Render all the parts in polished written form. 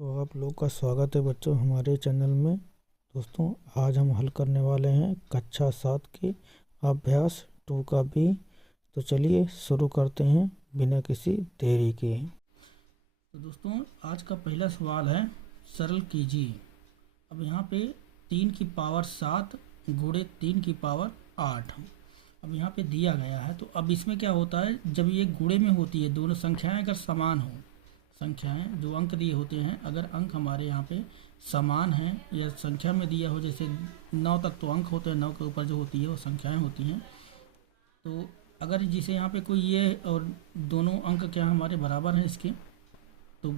तो आप लोग का स्वागत है बच्चों हमारे चैनल में। दोस्तों आज हम हल करने वाले हैं कक्षा 7 के अभ्यास 2 का बी। तो चलिए शुरू करते हैं बिना किसी देरी के। तो दोस्तों आज का पहला सवाल है सरल कीजिए। अब यहाँ पे 3 की पावर 7 गुणे 3 की पावर 8 अब यहाँ पे दिया गया है। तो अब इसमें क्या होता है, जब ये गुणे में होती है, दोनों संख्याएं अगर समान हो, संख्याएं जो अंक दिए होते हैं, अगर अंक हमारे यहाँ पे समान हैं या संख्या में दिया हो, जैसे 9 तक तो अंक होते हैं, 9 के ऊपर जो होती है वो संख्याएं होती हैं। तो अगर जिसे यहाँ पे कोई ये और दोनों अंक क्या हमारे बराबर हैं इसके, तो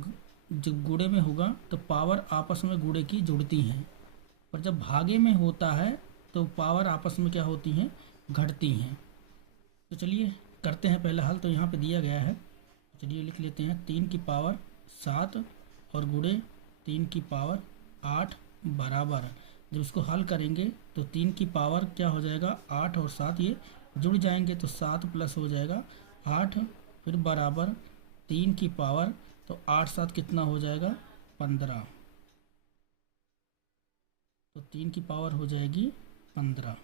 जब गुणे में होगा तो पावर आपस में गुणे की जुड़ती हैं, पर जब भागे में होता है तो पावर आपस में क्या होती हैं, घटती हैं। तो चलिए करते हैं पहला हल। तो यहाँ पे दिया गया है, चलिए लिख लेते हैं 3 की पावर 7 और गुणे 3 की पावर 8 बराबर। जब इसको हल करेंगे तो 3 की पावर क्या हो जाएगा, 8 और 7 ये जुड़ जाएंगे तो 7 प्लस हो जाएगा 8, फिर बराबर 3 की पावर, तो 8 7 कितना हो जाएगा 15, तो 3 की पावर हो जाएगी 15।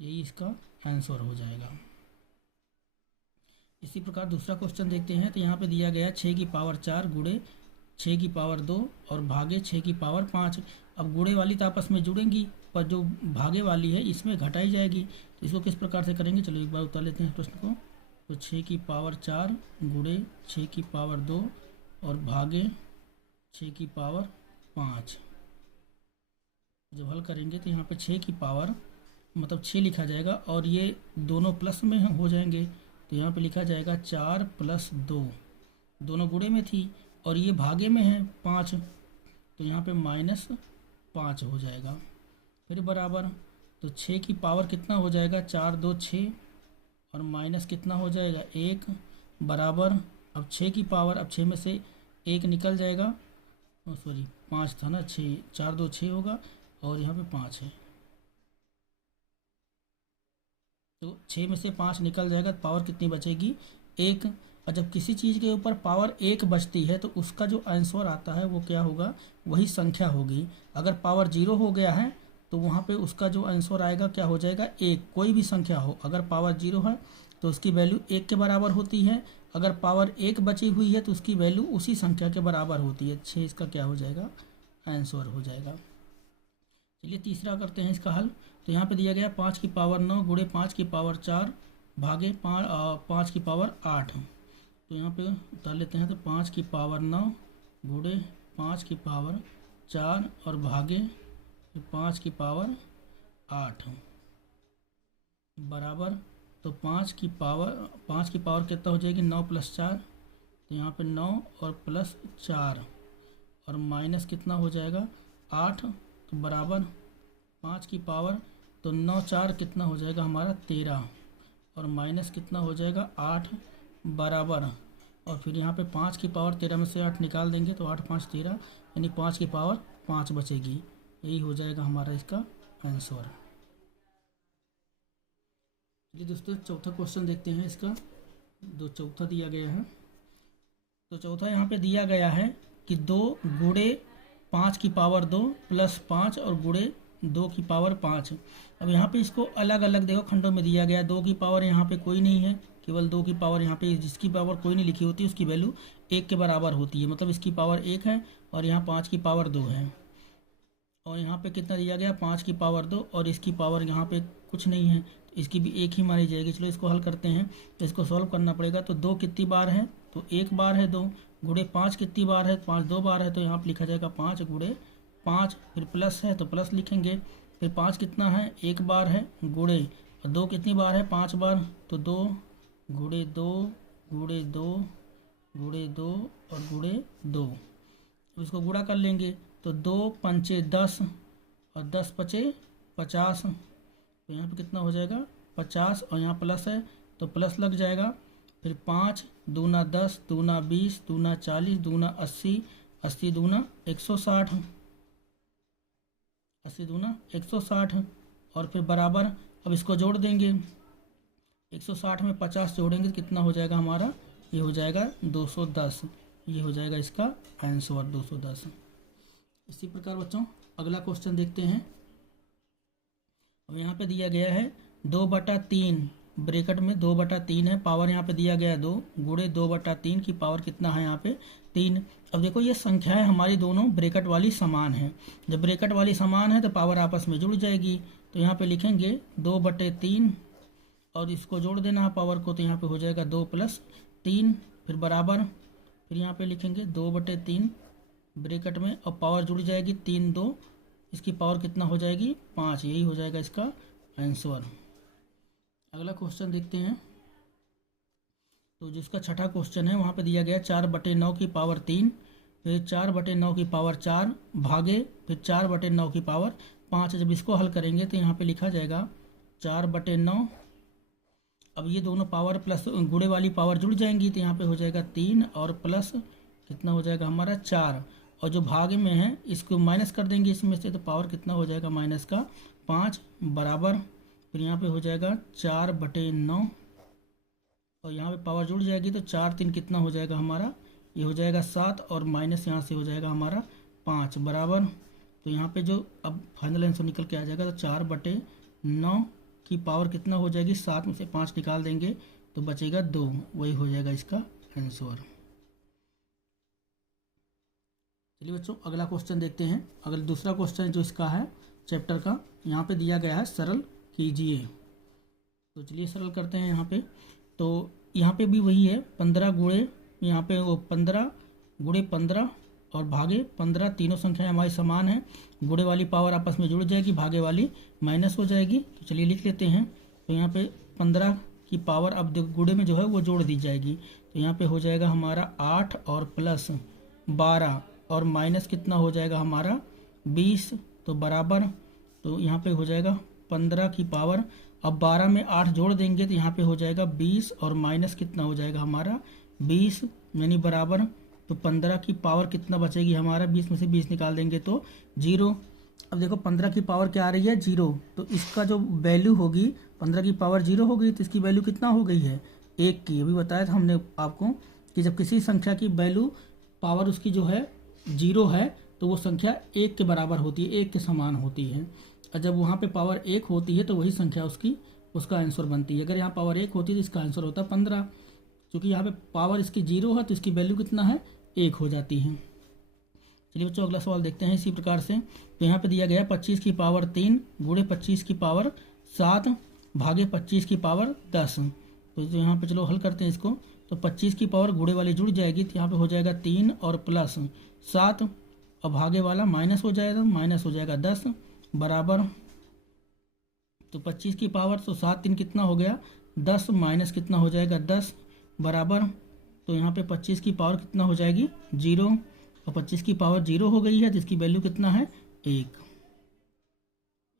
यही इसका आंसर हो जाएगा। इसी प्रकार दूसरा क्वेश्चन देखते हैं। तो यहाँ पे दिया गया 6 की पावर 4 गुणे 6 की पावर 2 और भागे 6 की पावर 5। अब गुणे वाली तो आपस में जुड़ेंगी, पर जो भागे वाली है इसमें घटाई जाएगी। तो इसको किस प्रकार से करेंगे, चलो एक बार उतार लेते हैं प्रश्न को। तो 6 की पावर 4 गुणे 6 की पावर 2 और भागे 6 की पावर 5। जब हल करेंगे तो यहाँ पे 6 की पावर मतलब 6 लिखा जाएगा और ये दोनों प्लस में हो जाएंगे, तो यहाँ पे लिखा जाएगा 4 + 2, दोनों गुणे में थी और ये भागे में है 5, तो यहाँ पे -5 हो जाएगा। फिर बराबर, तो 6 की पावर कितना हो जाएगा, 4 2 6 और माइनस कितना हो जाएगा 1 बराबर। अब 6 की पावर, अब 6 में से 1 निकल जाएगा, सॉरी 5 था ना, 6 4 2 6 होगा और यहाँ पे 5 है, तो 6 में से 5 निकल जाएगा, तो पावर कितनी बचेगी 1। और जब किसी चीज़ के ऊपर पावर 1 बचती है तो उसका जो आंसर आता है वो क्या होगा, वही संख्या होगी। अगर पावर 0 हो गया है तो वहाँ पे उसका जो आंसर आएगा क्या हो जाएगा 1, कोई भी संख्या हो। अगर पावर 0 है तो उसकी वैल्यू 1 के बराबर होती है, अगर पावर 1 बची हुई है तो उसकी वैल्यू उसी संख्या के बराबर होती है। 6 इसका क्या हो जाएगा, आंसर हो जाएगा। चलिए तीसरा करते हैं इसका हल। तो यहाँ पे दिया गया 5 की पावर 9 गुणे 5 की पावर 4 भागे 5 की पावर 8। तो यहाँ पे उतार लेते हैं। तो 5 की पावर 9 गुणे 5 की पावर 4 और भागे 5 की पावर 8 बराबर। तो 5 की पावर कितना हो जाएगी, 9 + 4, तो यहाँ पे 9 और +4 और माइनस कितना हो जाएगा 8, तो बराबर 5 की पावर, तो 9 4 कितना हो जाएगा हमारा 13 और माइनस कितना हो जाएगा 8 बराबर। और फिर यहाँ पे 5 की पावर 13 में से 8 निकाल देंगे तो 8 5 13, यानी 5 की पावर 5 बचेगी। यही हो जाएगा हमारा इसका आंसर। चलिए दोस्तों चौथा क्वेश्चन देखते हैं इसका, जो चौथा दिया गया है। तो चौथा यहाँ पे दिया गया है कि 2 गुणे 5 की पावर 2 + 5 और गुणे 2 की पावर 5। अब यहाँ पे इसको अलग अलग देखो खंडों में दिया गया है। 2 की पावर यहाँ पे कोई नहीं है, केवल 2 की पावर यहाँ पे, जिसकी पावर कोई नहीं लिखी होती उसकी वैल्यू 1 के बराबर होती है, मतलब इसकी पावर 1 है और यहाँ 5 की पावर 2 है। और यहाँ पे कितना दिया गया, 5 की पावर 2 और इसकी पावर यहाँ पे कुछ नहीं है, तो इसकी भी 1 ही मानी जाएगी। चलो इसको हल करते हैं। तो इसको सॉल्व करना पड़ेगा। तो 2 कितनी बार है, तो 1 बार है 2, गुणे 5 कितनी बार है, 5 2 बार है, तो यहाँ पर लिखा जाएगा 5 गुणे 5, फिर प्लस है तो प्लस लिखेंगे। फिर 5 कितना है, 1 बार है, गुणे 2 कितनी बार है 5 बार, तो 2 गुणे 2 गुणे 2 गुणे 2 और गुणे 2। अब इसको गुणा कर लेंगे। तो 2 पंचे 10 और 10 पचे 50, तो यहाँ पे कितना हो जाएगा 50 और यहाँ प्लस है तो प्लस लग जाएगा। फिर 5 दूना 10 दूना 20 दूना 40 दूना 80 80 दूना 160, 80 दूना 160 और फिर बराबर। अब इसको जोड़ देंगे, 160 में 50 जोड़ेंगे तो कितना हो जाएगा हमारा, ये हो जाएगा 210। ये हो जाएगा इसका आंसर 210। इसी प्रकार बच्चों अगला क्वेश्चन देखते हैं। अब यहाँ पे दिया गया है 2/3 ब्रैकेट में 2/3 है, पावर यहाँ पे दिया गया है 2 गुणे 2/3 की पावर कितना है यहाँ पे 3। अब देखो ये संख्याएं हमारी दोनों ब्रैकेट वाली समान है। जब ब्रैकेट वाली समान है तो पावर आपस में जुड़ जाएगी। तो यहाँ पे लिखेंगे 2/3 और इसको जोड़ देना है पावर को, तो यहाँ पे हो जाएगा 2 + 3 फिर बराबर, फिर यहाँ पे लिखेंगे 2/3 ब्रैकेट में और पावर जुड़ जाएगी 3 2, इसकी पावर कितना हो जाएगी 5। यही हो जाएगा इसका आंसर। अगला क्वेश्चन देखते हैं। तो जिसका छठा क्वेश्चन है वहाँ पे दिया गया 4/9 की पावर 3, फिर 4/9 की पावर 4 भागे फिर 4/9 की पावर 5। जब इसको हल करेंगे तो यहाँ पे लिखा जाएगा 4/9। अब ये दोनों पावर प्लस गुणे वाली पावर जुड़ जाएंगी तो यहाँ पे हो जाएगा 3 और प्लस कितना हो जाएगा हमारा 4, और जो भाग में है इसको माइनस कर देंगे इसमें से, तो पावर कितना हो जाएगा -5 बराबर, फिर यहाँ पे हो जाएगा 4/9 और यहाँ पे पावर जुड़ जाएगी तो 4 3 कितना हो जाएगा हमारा, ये हो जाएगा 7 और माइनस यहाँ से हो जाएगा हमारा 5 बराबर। तो यहाँ पे जो अब फाइनल आंसर निकल के आ जाएगा तो 4/9 की पावर कितना हो जाएगी, 7 में से 5 निकाल देंगे तो बचेगा 2, वही हो जाएगा इसका आंसर। चलिए बच्चों अगला क्वेश्चन देखते हैं। अगला दूसरा क्वेश्चन जो इसका है चैप्टर का, यहाँ पे दिया गया है सरल कीजिए। तो चलिए सरल करते हैं। यहाँ पे तो यहाँ पे भी वही है 15 गुणे यहाँ पे वो 15 गुणे 15 और भागे 15, तीनों संख्याएं हमारी समान है। गुणे वाली पावर आपस में जुड़ जाएगी, भागे वाली माइनस हो जाएगी। तो चलिए लिख लेते हैं। तो यहाँ पे 15 की पावर अब गुणे में जो है वो जोड़ दी जाएगी। तो यहाँ पे हो जाएगा हमारा 8 और प्लस 12 और माइनस कितना हो जाएगा हमारा 20, तो बराबर। तो यहाँ पे हो जाएगा 15 की पावर, अब 12 में 8 जोड़ देंगे तो यहाँ पे हो जाएगा 20 और माइनस कितना हो जाएगा हमारा 20 यानी बराबर। तो 15 की पावर कितना बचेगी हमारा, 20 में से 20 निकाल देंगे तो 0। अब देखो 15 की पावर क्या आ रही है 0, तो इसका जो वैल्यू होगी 15 की पावर 0 होगी तो इसकी वैल्यू कितना हो गई है 1 की। अभी बताया था हमने आपको कि जब किसी संख्या की वैल्यू पावर उसकी जो है 0 है तो वो संख्या 1 के बराबर होती है, 1 के समान होती है। और जब वहाँ पे पावर 1 होती है तो वही संख्या उसका आंसर बनती है। अगर यहाँ पावर 1 होती है तो इसका आंसर होता है 15। क्योंकि यहाँ पे पावर इसकी 0 है तो इसकी वैल्यू कितना है 1 हो जाती है। चलिए बच्चों अगला सवाल देखते हैं इसी प्रकार से। तो यहाँ पे दिया गया है 25 की पावर 3 गुणे 25 की पावर 7 भागे 25 की पावर 10। तो यहाँ पे चलो हल करते हैं इसको। तो 25 की पावर गुणे वाली जुड़ जाएगी तो यहाँ पे हो जाएगा 3 और प्लस 7 और भागे वाला माइनस हो जाएगा, माइनस हो जाएगा 10 बराबर। तो 25 की पावर तो 7 3 कितना हो गया 10 माइनस कितना हो जाएगा 10 बराबर। तो यहाँ पे 25 की पावर कितना हो जाएगी 0 और 25 की पावर 0 हो गई है तो इसकी वैल्यू कितना है 1।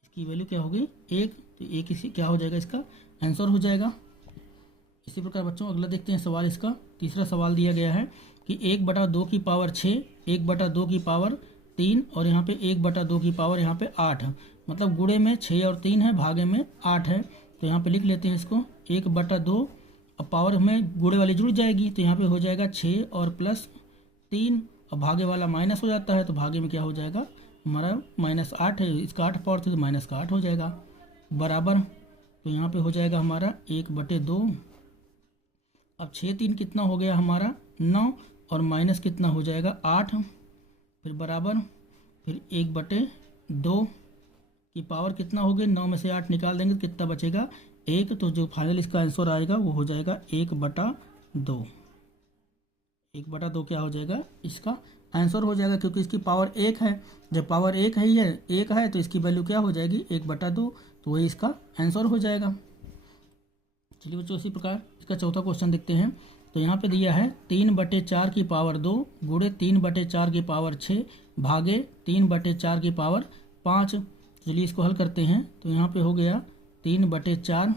इसकी वैल्यू क्या होगी 1, तो 1 इसी क्या हो जाएगा इसका आंसर हो जाएगा। इसी प्रकार बच्चों अगला देखते हैं सवाल। इसका तीसरा सवाल दिया गया है कि 1/2 की पावर 6, 1/2 की पावर 3 और यहाँ पे 1/2 की पावर यहाँ पे 8, मतलब गुणे में 6 और 3 है, भागे में 8 है। तो यहाँ पे लिख लेते हैं इसको 1/2, अब पावर में गुणे वाली जुड़ जाएगी तो यहाँ पे हो जाएगा 6 और प्लस 3 और भागे वाला माइनस हो जाता है तो भागे में क्या हो जाएगा हमारा -8 है, इसका 8 पावर थी तो माइनस का 8 हो जाएगा बराबर। तो यहाँ पे हो जाएगा हमारा 1/2। अब 6 3 कितना हो गया हमारा 9 और माइनस कितना हो जाएगा 8 फिर बराबर, फिर 1/2 की पावर कितना हो गई 9 में से 8 निकाल देंगे तो कितना बचेगा 1। तो जो फाइनल इसका आंसर आएगा वो हो जाएगा 1/2। 1/2 क्या हो जाएगा इसका आंसर हो जाएगा, क्योंकि इसकी पावर 1 है। जब पावर 1 है ही है 1 है तो इसकी वैल्यू क्या हो जाएगी 1/2, तो वही इसका आंसर हो जाएगा। चलिए बच्चों इसी प्रकार इसका चौथा क्वेश्चन देखते हैं। तो यहाँ पे दिया है 3/4 की पावर 2 गुणे 3/4 की पावर 6 भागे 3/4 की पावर 5। चलिए इसको हल करते हैं। तो यहाँ पे हो गया 3/4,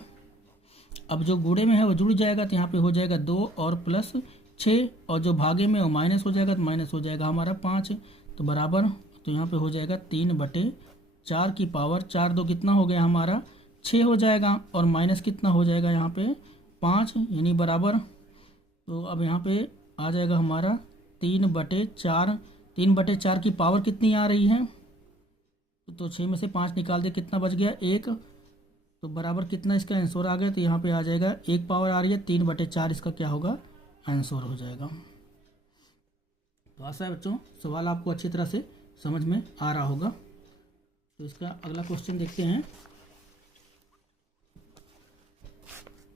अब जो गुणे में है वो जुड़ जाएगा तो यहाँ पे हो जाएगा 2 और प्लस 6 और जो भागे में वो माइनस हो जाएगा तो माइनस हो जाएगा हमारा 5, तो बराबर। तो यहाँ पे हो जाएगा 3/4 की पावर 4 2 कितना हो गया हमारा 6 हो जाएगा और माइनस कितना हो जाएगा यहाँ पे 5 यानी बराबर। तो अब यहाँ पे आ जाएगा हमारा 3/4, 3/4 की पावर कितनी आ रही है, तो 6 में से 5 निकाल दे, कितना बच गया 1, तो बराबर कितना इसका आंसर आ गया, तो यहाँ पे आ जाएगा 1 पावर आ रही है, 3/4 इसका क्या होगा आंसर हो जाएगा। तो आशा है बच्चों सवाल आपको अच्छी तरह से समझ में आ रहा होगा। तो इसका अगला क्वेश्चन देखते हैं।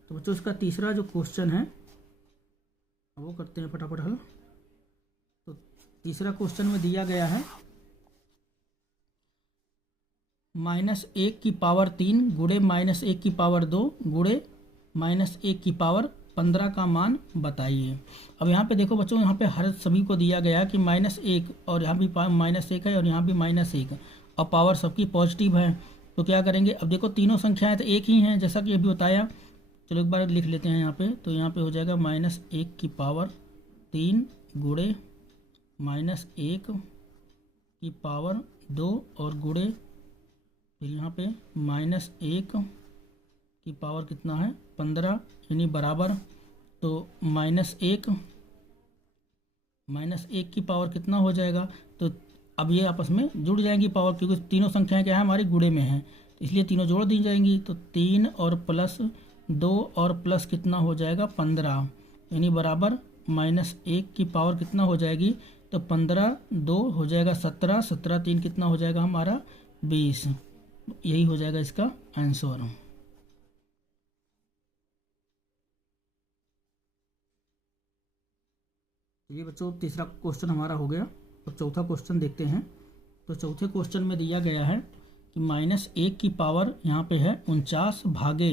तो बच्चों इसका तीसरा जो क्वेश्चन है वो करते हैं फटाफट हल। तो तीसरा क्वेश्चन में दिया गया है -1 की पावर 3 गुणे -1 की पावर 2 गुणे -1 की पावर 15 का मान बताइए। अब यहाँ पे देखो बच्चों, यहाँ पे हर सभी को दिया गया कि -1 और यहाँ भी -1 है और यहाँ भी -1 और पावर सबकी पॉजिटिव है। तो क्या करेंगे, अब देखो तीनों संख्याएं तो एक ही हैं जैसा कि अभी बताया। चलो एक बार लिख लेते हैं यहाँ पे। तो यहाँ पे हो जाएगा -1 की पावर 3 गुणे -1 की पावर 2 और गुणे फिर यहाँ पे -1 की पावर कितना है 15 यानी बराबर। तो -1 की पावर कितना हो जाएगा, तो अब ये आपस में जुड़ जाएंगी पावर, क्योंकि तीनों संख्याएं क्या है हमारी गुणे में हैं, तो इसलिए तीनों जोड़ दी जाएंगी। तो 3 और प्लस 2 और प्लस कितना हो जाएगा 15 यानी बराबर -1 की पावर कितना हो जाएगी, तो 15 2 हो जाएगा 17, 17 3 कितना हो जाएगा हमारा 20। यही हो जाएगा इसका आंसर। ये बच्चों तीसरा क्वेश्चन हमारा हो गया। तो चौथा क्वेश्चन देखते हैं। तो चौथे क्वेश्चन में दिया गया है कि -1 की पावर यहाँ पे है 49 भागे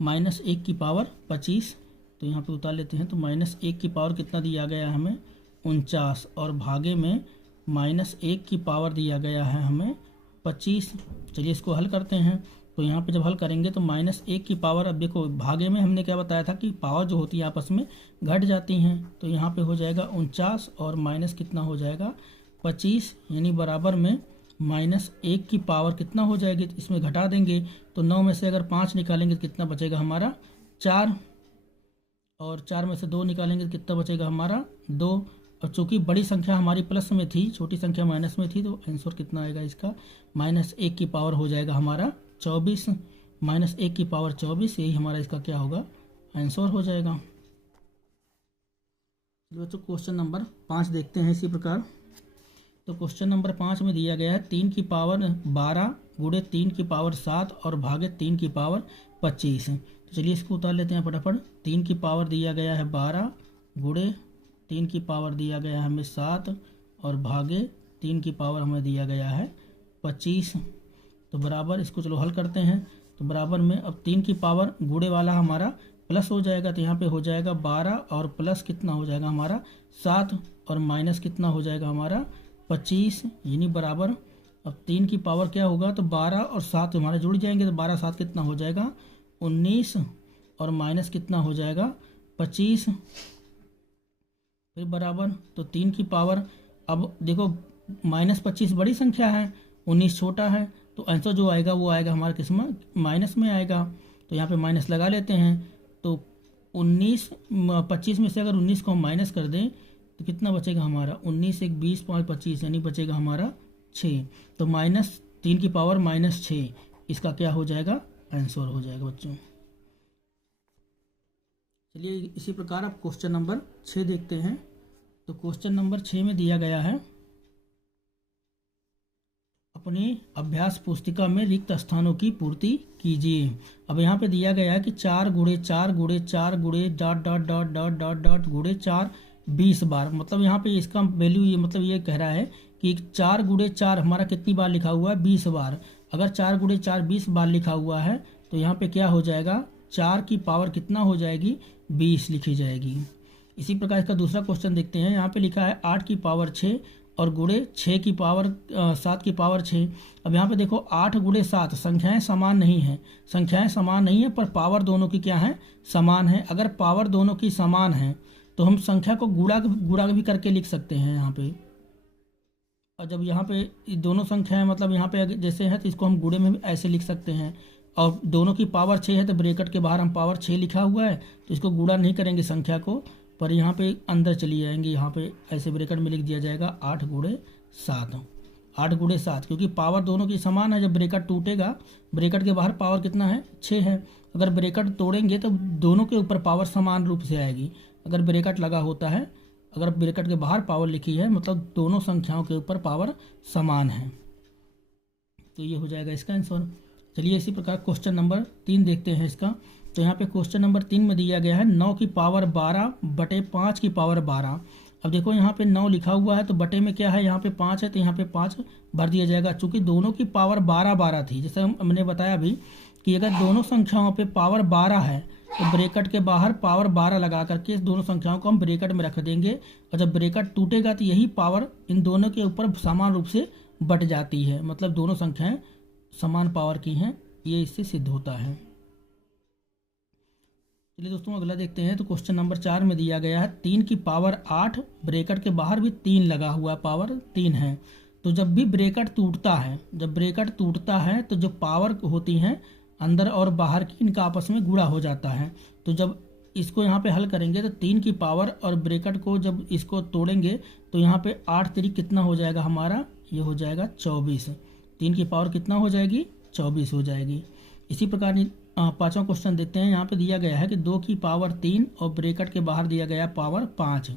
-1 की पावर 25। तो यहाँ पे उतार लेते हैं। तो -1 की पावर कितना दिया गया है हमें 49 और भागे में -1 की पावर दिया गया है हमें 25। चलिए इसको हल करते हैं। तो यहाँ पे जब हल करेंगे तो -1 की पावर, अब देखो भागे में हमने क्या बताया था कि पावर जो होती है आपस में घट जाती हैं। तो यहाँ पे हो जाएगा 49 और माइनस कितना हो जाएगा 25 यानी बराबर में -1 की पावर कितना हो जाएगी, तो इसमें घटा देंगे। तो 9 में से अगर 5 निकालेंगे तो कितना बचेगा हमारा 4, और 4 में से 2 निकालेंगे तो कितना बचेगा हमारा 2। और चूंकि बड़ी संख्या हमारी प्लस में थी, छोटी संख्या माइनस में थी, तो आंसर कितना आएगा इसका -1 की पावर हो जाएगा हमारा 24। -1 की पावर 24, यही हमारा इसका क्या होगा आंसर हो जाएगा। बच्चों क्वेश्चन नंबर 5 देखते हैं इसी प्रकार। तो क्वेश्चन नंबर 5 में दिया गया है 3 की पावर 12 गुणे 3 की पावर 7 और भागे 3 की पावर 25। तो चलिए इसको उतार लेते हैं फटाफट। 3 की पावर दिया गया है 12 गुणे 3 की पावर दिया गया है हमें 7 और भागे 3 की पावर हमें दिया गया है 25। तो बराबर इसको चलो हल करते हैं। तो बराबर में अब 3 की पावर गुणे वाला हमारा प्लस हो जाएगा, तो यहाँ पे हो जाएगा 12 और प्लस कितना हो जाएगा हमारा 7 और माइनस कितना हो जाएगा हमारा 25 यानी बराबर। अब 3 की पावर क्या होगा, तो 12 और 7 हमारे जुड़ जाएंगे, तो 12 7 कितना हो जाएगा 19 और माइनस कितना हो जाएगा 25 फिर बराबर। तो 3 की पावर, अब देखो -25 बड़ी संख्या है, 19 छोटा है, तो आंसर जो आएगा वो आएगा हमारा किसमें माइनस में आएगा। तो यहाँ पे माइनस लगा लेते हैं। तो 25 में से अगर 19 को हम माइनस कर दें तो कितना बचेगा हमारा 19 1 20 5 25 यानी बचेगा हमारा 6। तो -3 की पावर -6 इसका क्या हो जाएगा आंसर हो जाएगा बच्चों। चलिए इसी प्रकार आप क्वेश्चन नंबर 6 देखते हैं। तो क्वेश्चन नंबर 6 में दिया गया है अपनी अभ्यास पुस्तिका में रिक्त स्थानों की पूर्ति कीजिए। अब यहाँ पे दिया गया है कि 4 गुणे 4 गुणे 4 गुणे ... गुणे 4 20 बार। मतलब यहाँ पे इसका वैल्यू ये मतलब ये कह रहा है कि 4 गुणे 4 हमारा कितनी बार लिखा हुआ है 20 बार। अगर 4 गुणे 4 20 बार लिखा हुआ है तो यहाँ पे क्या हो जाएगा 4 की पावर कितना हो जाएगी 20 लिखी जाएगी। इसी प्रकार इसका दूसरा क्वेश्चन देखते हैं। यहाँ पे लिखा है 8 की पावर 6 और गुणे 6 की पावर 7 की पावर 6। अब यहाँ पे देखो 8 गुणे 7 संख्याएं समान नहीं है, संख्याएं समान नहीं है पर पावर दोनों की क्या है समान है। अगर पावर दोनों की समान है तो हम संख्या को गुणा भी करके लिख सकते हैं यहाँ पे। और जब यहाँ पे दोनों संख्याएं मतलब यहाँ पे जैसे है तो इसको हम गुणे में भी ऐसे लिख सकते हैं। और दोनों की पावर 6 है तो ब्रैकेट के बाहर हम पावर 6 लिखा हुआ है, तो इसको गुणा नहीं करेंगे संख्या को, पर यहाँ पे अंदर चली जाएंगी, यहाँ पे ऐसे ब्रैकेट में लिख दिया जाएगा 8 गुणे 7, 8 गुणे 7, क्योंकि पावर दोनों की समान है। जब ब्रैकेट टूटेगा, ब्रैकेट के बाहर पावर कितना है, 6 है। अगर ब्रैकेट तोड़ेंगे तो दोनों के ऊपर पावर समान रूप से आएगी। अगर ब्रैकेट लगा होता है, अगर ब्रैकेट के बाहर पावर लिखी है, मतलब दोनों संख्याओं के ऊपर पावर समान है, तो ये हो जाएगा इसका आंसर। चलिए इसी प्रकार क्वेश्चन नंबर 3 देखते हैं इसका। तो यहाँ पे क्वेश्चन नंबर 3 में दिया गया है 9 की पावर 12 बटे 5 की पावर 12। अब देखो यहाँ पे 9 लिखा हुआ है, तो बटे में क्या है, यहाँ पे 5 है, तो यहाँ पे 5 भर दिया जाएगा। चूंकि दोनों की पावर 12 12 थी, जैसे हमने बताया अभी कि अगर दोनों संख्याओं पे पावर 12 है तो ब्रैकेट के बाहर पावर 12 लगा करके इस दोनों संख्याओं को हम ब्रैकेट में रख देंगे, और जब ब्रैकेट टूटेगा तो यही पावर इन दोनों के ऊपर समान रूप से बट जाती है, मतलब दोनों संख्याएं समान पावर की हैं, ये इससे सिद्ध होता है। चलिए दोस्तों अगला देखते हैं। तो क्वेश्चन नंबर 4 में दिया गया है 3 की पावर 8, ब्रैकेट के बाहर भी 3 लगा हुआ, पावर 3 है। तो जब भी ब्रैकेट टूटता है, जब ब्रैकेट टूटता है तो जो पावर होती हैं अंदर और बाहर की, इनका आपस में गुणा हो जाता है। तो जब इसको यहाँ पे हल करेंगे तो 3 की पावर और ब्रैकेट को जब इसको तोड़ेंगे तो यहाँ पे 8 3 कितना हो जाएगा हमारा, ये हो जाएगा 24। 3 की पावर कितना हो जाएगी, 24 हो जाएगी। इसी प्रकार पांचवा क्वेश्चन देखते हैं। यहाँ पे दिया गया है कि 2 की पावर 3 और ब्रैकेट के बाहर दिया गया है पावर 5।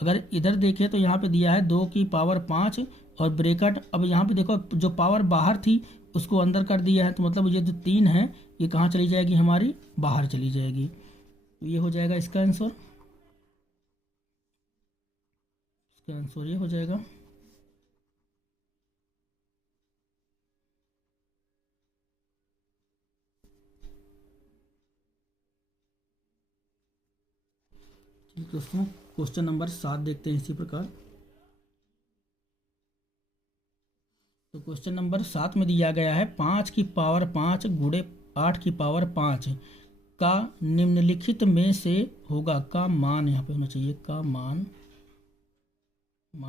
अगर इधर देखें तो यहाँ पे दिया है 2 की पावर 5 और ब्रैकेट, अब यहाँ पे देखो जो पावर बाहर थी उसको अंदर कर दिया है, तो मतलब ये जो 3 है ये कहाँ चली जाएगी, हमारी बाहर चली जाएगी। तो ये हो जाएगा इसका आंसर, इसका आंसर ये हो जाएगा। दोस्तों क्वेश्चन नंबर 7 देखते हैं इसी प्रकार। तो क्वेश्चन नंबर 7 में दिया गया है 5 की पावर 5 गुणे 8 की पावर 5 का निम्नलिखित में से होगा, का मान यहाँ पे होना चाहिए, का मान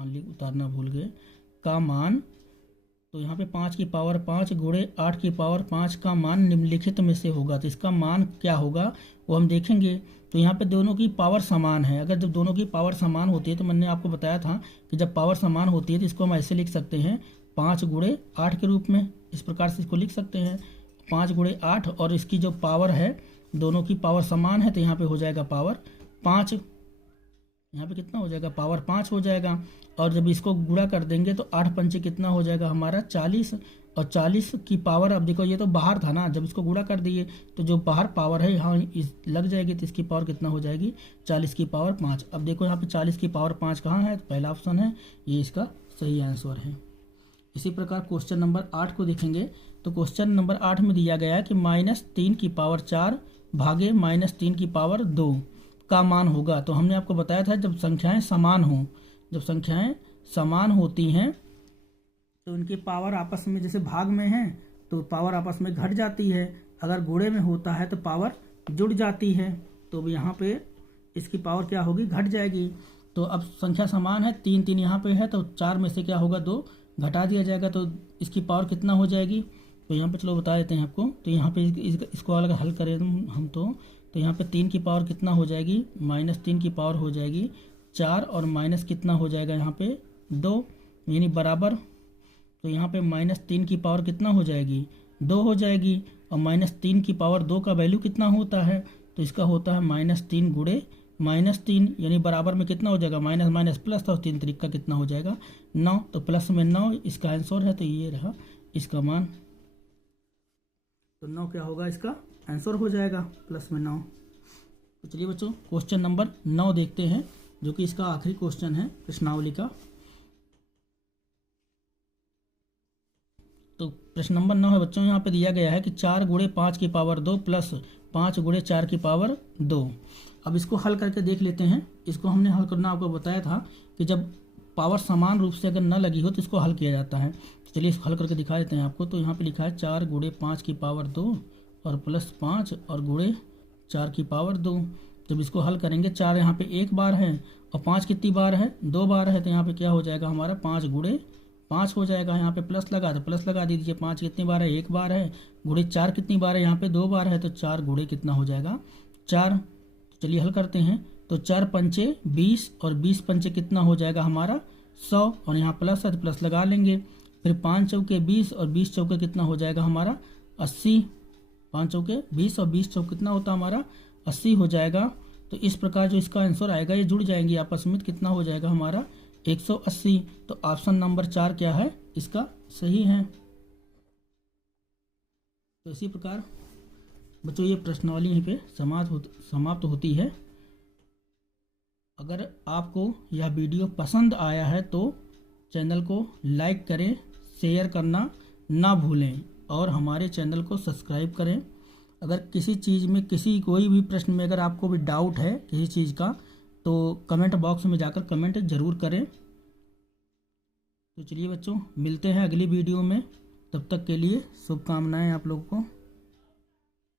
लिख उतारना भूल गए, का मान। तो यहाँ पे 5 की पावर 5 गुणे 8 की पावर 5 का मान निम्नलिखित में से होगा। तो इसका मान क्या होगा वो हम देखेंगे। तो यहाँ पे दोनों की पावर समान है। अगर जब दोनों की पावर समान होती है, तो मैंने आपको बताया था कि जब पावर समान होती है तो इसको हम ऐसे लिख सकते हैं 5 गुणे 8 के रूप में, इस प्रकार से इसको लिख सकते हैं 5 गुणे 8, और इसकी जो पावर है, दोनों की पावर समान है, तो यहाँ पे हो जाएगा पावर 5, यहाँ पे कितना हो जाएगा, पावर 5 हो जाएगा। और जब इसको गुणा कर देंगे तो 8 पंचे कितना हो जाएगा हमारा 40, और 40 की पावर, अब देखो ये तो बाहर था ना, जब इसको गुणा कर दिए तो जो बाहर पावर है यहाँ लग जाएगी, तो इसकी पावर कितना हो जाएगी 40 की पावर 5। अब देखो यहाँ पे 40 की पावर 5 कहाँ है, तो पहला ऑप्शन है, ये इसका सही आंसर है। इसी प्रकार क्वेश्चन नंबर 8 को देखेंगे। तो क्वेश्चन नंबर 8 में दिया गया है कि -3 की पावर 4 भागे -3 की पावर 2 का मान होगा। तो हमने आपको बताया था जब संख्याएं समान हों, जब संख्याएं समान होती हैं तो उनकी पावर आपस में, जैसे भाग में है तो पावर आपस में घट जाती है, अगर गुणे में होता है तो पावर जुड़ जाती है। तो यहाँ पे इसकी पावर क्या होगी, घट जाएगी। तो अब संख्या समान है, 3 3 यहाँ पे है, तो 4 में से क्या होगा 2 घटा दिया जाएगा, तो इसकी पावर कितना हो जाएगी। तो यहाँ पे चलो बता देते हैं आपको। तो यहाँ पे इसको अलग हल करें हम तो यहाँ पे 3 की पावर कितना हो जाएगी, -3 की पावर हो जाएगी 4, और माइनस कितना हो जाएगा यहाँ पे 2, यानी बराबर। तो यहाँ पे -3 की पावर कितना हो जाएगी, 2 हो जाएगी, और -3 की पावर 2 का वैल्यू कितना होता है, तो इसका होता है -3 गुणे -3, यानी बराबर में कितना हो जाएगा, माइनस माइनस प्लस, और 3 3 का कितना हो जाएगा 9, तो प्लस में 9 इसका आंसर है। तो ये रहा इसका मान, तो 9 क्या होगा, इसका आंसर हो जाएगा प्लस में 9। तो चलिए बच्चों क्वेश्चन नंबर 9 देखते हैं, जो कि इसका आखिरी क्वेश्चन है प्रश्नावली का। तो प्रश्न नंबर 9 है बच्चों, यहाँ पे दिया गया है कि 4 गुणे 5 की पावर 2 प्लस 5 गुणे 4 की पावर 2। अब इसको हल करके देख लेते हैं। इसको हमने हल करना आपको बताया था कि जब पावर समान रूप से अगर न लगी हो तो इसको हल किया जाता है। तो चलिए इसको हल करके दिखा देते हैं आपको। तो यहाँ पे लिखा है 4 गुणे 5 की पावर 2 और प्लस 5 और गुणे 4 की पावर 2। जब इसको हल करेंगे, 4 यहाँ पे 1 बार है और 5 कितनी बार है, 2 बार है, तो यहाँ पे क्या हो जाएगा हमारा 5 गुणे 5 हो जाएगा। यहाँ पे प्लस लगा तो प्लस लगा दीजिए, 5 कितनी बार है, 1 बार है, गुणे 4 कितनी बार है, यहाँ पे 2 बार है, तो 4 गुणे कितना हो जाएगा 4। तो चलिए हल करते हैं। तो 4 पंचे 20 और 20 पंचे कितना हो जाएगा हमारा 100, और यहाँ प्लस है तो प्लस लगा लेंगे। फिर 5 चौके 20 और 20 चौके कितना हो जाएगा हमारा 80। 5 चौके 20 और 20 चौके कितना होता है हमारा 80 हो जाएगा। तो इस प्रकार जो इसका आंसर आएगा ये जुड़ जाएंगे आपस में, कितना हो जाएगा हमारा 180। तो ऑप्शन नंबर 4 क्या है इसका सही है। तो इसी प्रकार बच्चों ये प्रश्नावली यहीं पे समाप्त होती है। अगर आपको यह वीडियो पसंद आया है तो चैनल को लाइक करें, शेयर करना ना भूलें और हमारे चैनल को सब्सक्राइब करें। अगर किसी चीज़ में कोई भी प्रश्न में अगर आपको भी डाउट है किसी चीज़ का तो कमेंट बॉक्स में जाकर कमेंट ज़रूर करें। तो चलिए बच्चों मिलते हैं अगली वीडियो में, तब तक के लिए शुभकामनाएं आप लोगों को।